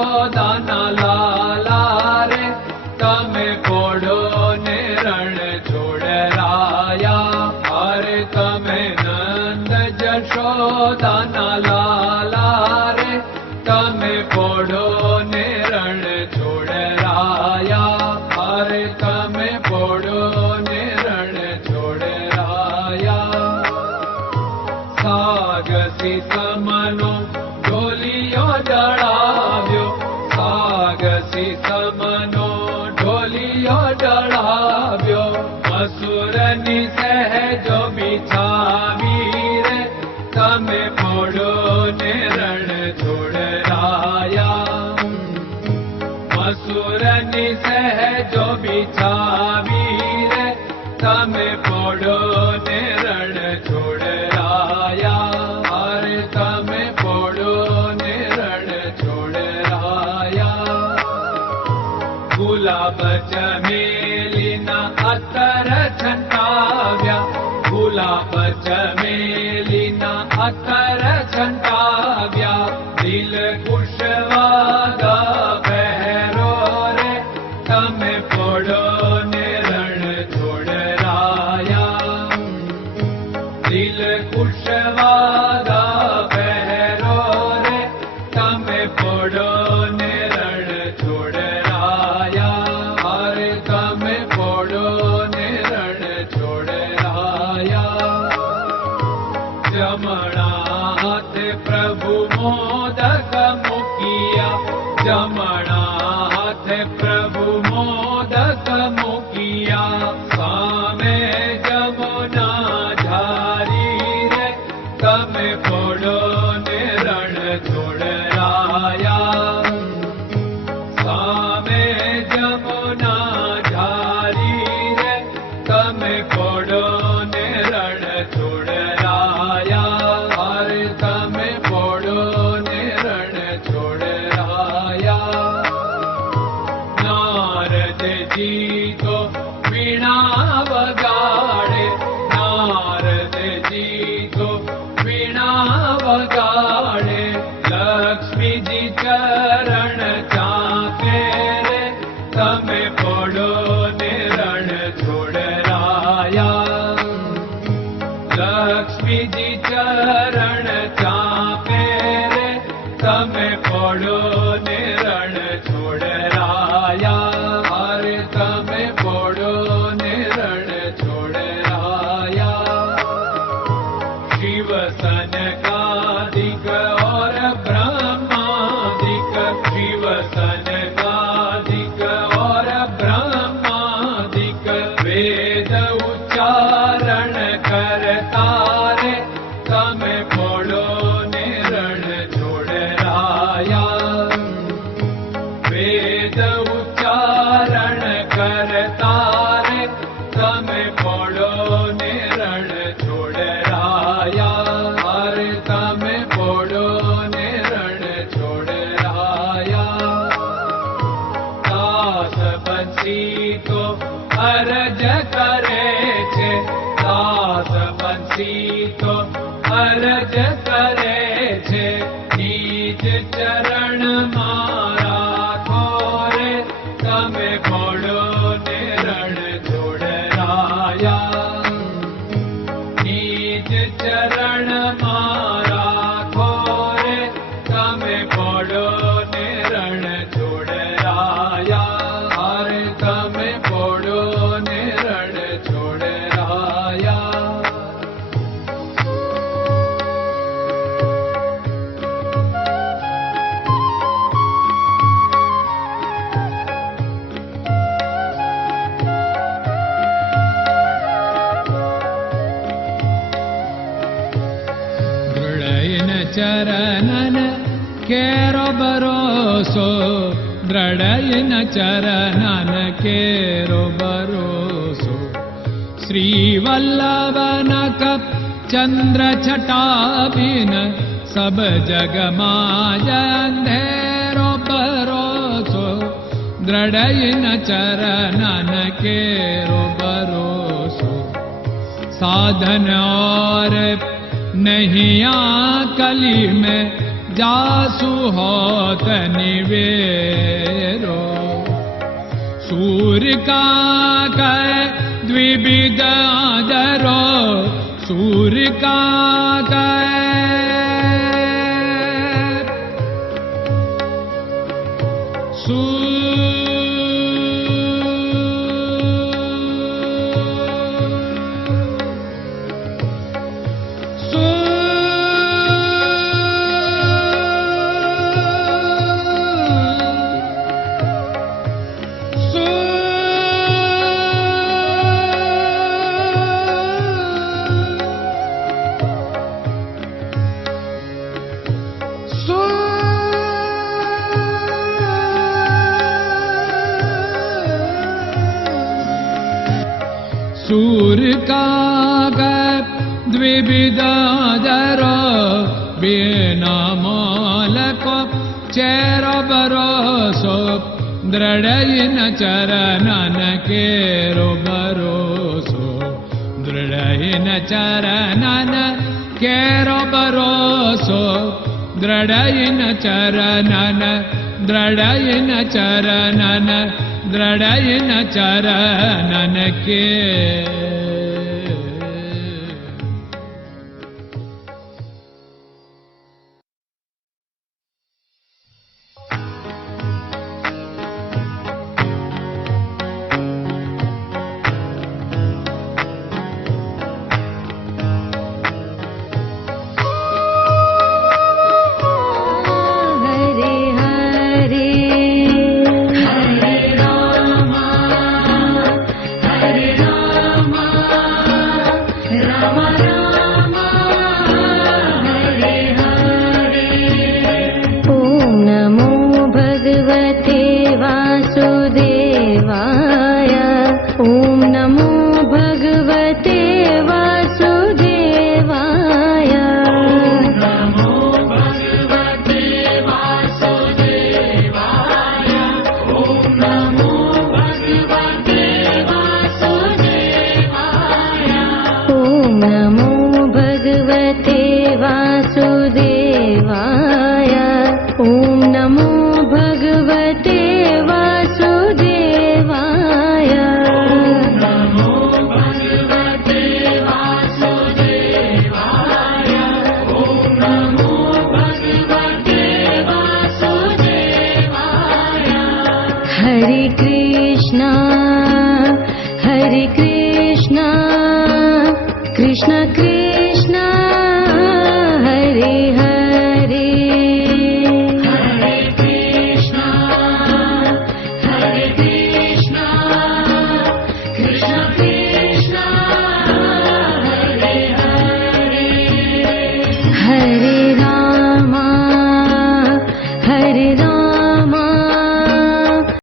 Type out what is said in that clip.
જશોદાના લાલા રે તમે પોડો ને રણ છોડરાયા. અરે તમે નંદ જશોદાના લાલા રે તમે પોડો ને રણ છોડરાયા. અરે તમે પોડો ને રણ છોડરાયા. સાગસી સમનો ઢોલિયો ડળાવ્યો, સાગસી સમનો ઢોલિયો ડળાવ્યો. મસૂરની સહેજો બિછાવી રે તમે પોડો ને રણ છોડરાયા. મસૂરની સહેજો બિછાવી રે તમે પોડો ને રણ છોડરાયા. અરે તમે પોડો ને રણ છોડરાયા. ગુલાબ ચમેલીના અત્તર છંટાવ્યા, ગુલાબ ચમેલીના અત્તર છંટાવ્યા. દિલ કુશવાદા પહેરો રે તમે પોડો ને રણ છોડરાયા. દિલ કુશવાદા પહેરો રે તમે પોડો ને રણ છોડરાયા. અરે તમે પોડો ને રણ છોડરાયા. જમણા હાથે પ્રભુ મોદક મૂકિયા, જમણા હાથે પ્રભુ મોદક મૂકિયા. સામે જમુના ઝારી રે તમે પોડો ને રણ છોડરાયા. સામે જમુના ઝારી રે તમે પોડો ને રણ છોડરાયા. અરે તમે પોડો ને રણ છોડરાયા. નારદજી તો વીણા વગાડે, નારદજી તો વીણા વગાડે. લક્ષ્મીજી ચરણ ચાકે રે તમે પોડો ને રણ છોડરાયા. લક્ષ્મીજી ચરણ ચાપે રે તમે પોડો ને રણ છોડરાયા. અરે તમે પોડો ને રણ છોડરાયા. શિવ સનકાદિક और ब्रह्मादिक, शिव सनकादिक और ब्रह्मादिक. वेद उच्चारण करता रे તમે પોડો ને રણ છોડરાયા. વેદ ઉચ્ચારણ કરતા રે તમે પોડો ને રણ છોડરાયા. અરે તમે પોડો ને રણ છોડરાયા. દાસ બંસી તો અરજ કરે છે, દાસ બંસી તો અરજ કરે છે. નીચ ચરણ મારા ખોરે તમે પોડો ને રણ છોડરાયા. નીચ ચરણ મારા ખોરે તમે પોડો ને રણ છોડરાયા. અરે તમે પોડો ને રણ છોડરાયા. ચરણન કેરો ભરોસો, દ્રઢયન ચરણન કેરો ભરોસો. શ્રી વલ્લભન કપ ચંદ્ર છટાબિન સબ જગમાં અંધેરો ભરોસો. દ્રઢયન ચરણન કેરો ભરોસો. साधन और नहीं कली में जासु होत निवेरो। सूर्य का कै द्विविध आदरो, सूर्य का सूर्य का द्विविधादरो, बिना मोल को चेर भरोसो, दृढ़ चरणन केरो भरोसो, दृढ़ चरणन केरो भरोसो, दृढ़ चरणन, दृढ़ चरणन, दृढ़ चरणन के। Hare Krishna, Krishna Krishna